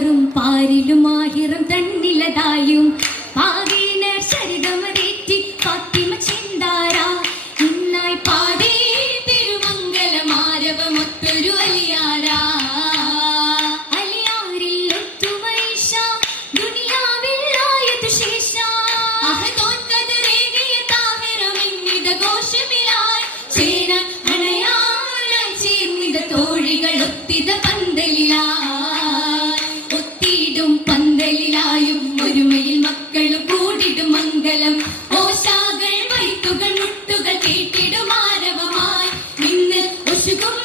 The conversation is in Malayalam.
പാറും പാരിലും ആയിരം തന്നിലതായും പാകീന ശരിതമതേറ്റി ഫാത്തിമ ചിന്താര ഇന്നായി പാടി തിരുമംഗലമാരവമൊത്തൊരു അലിയാര അലിയാരിൽ ഒത്തുമൈഷ ദുനിയാവിൽ ആയതു ശേഷ അഹദോൻകദരേകിയ താഹിറമിന്നിത ഘോഷമിലായി ചേരാൻ അണയാനായി ചേർന്നിത തോഴികൾ ഒത്തിത പന്തലിലായി ഒത്തിയിടും പന്തലിലായും ഒരുമയിൽ മക്കളും കൂടിടും മംഗലം ഓശാകൾ വൈത്തുകൾ മുട്ടുകൾ കേട്ടിടും ആരവമായി ഇന്ന് ഒശുകും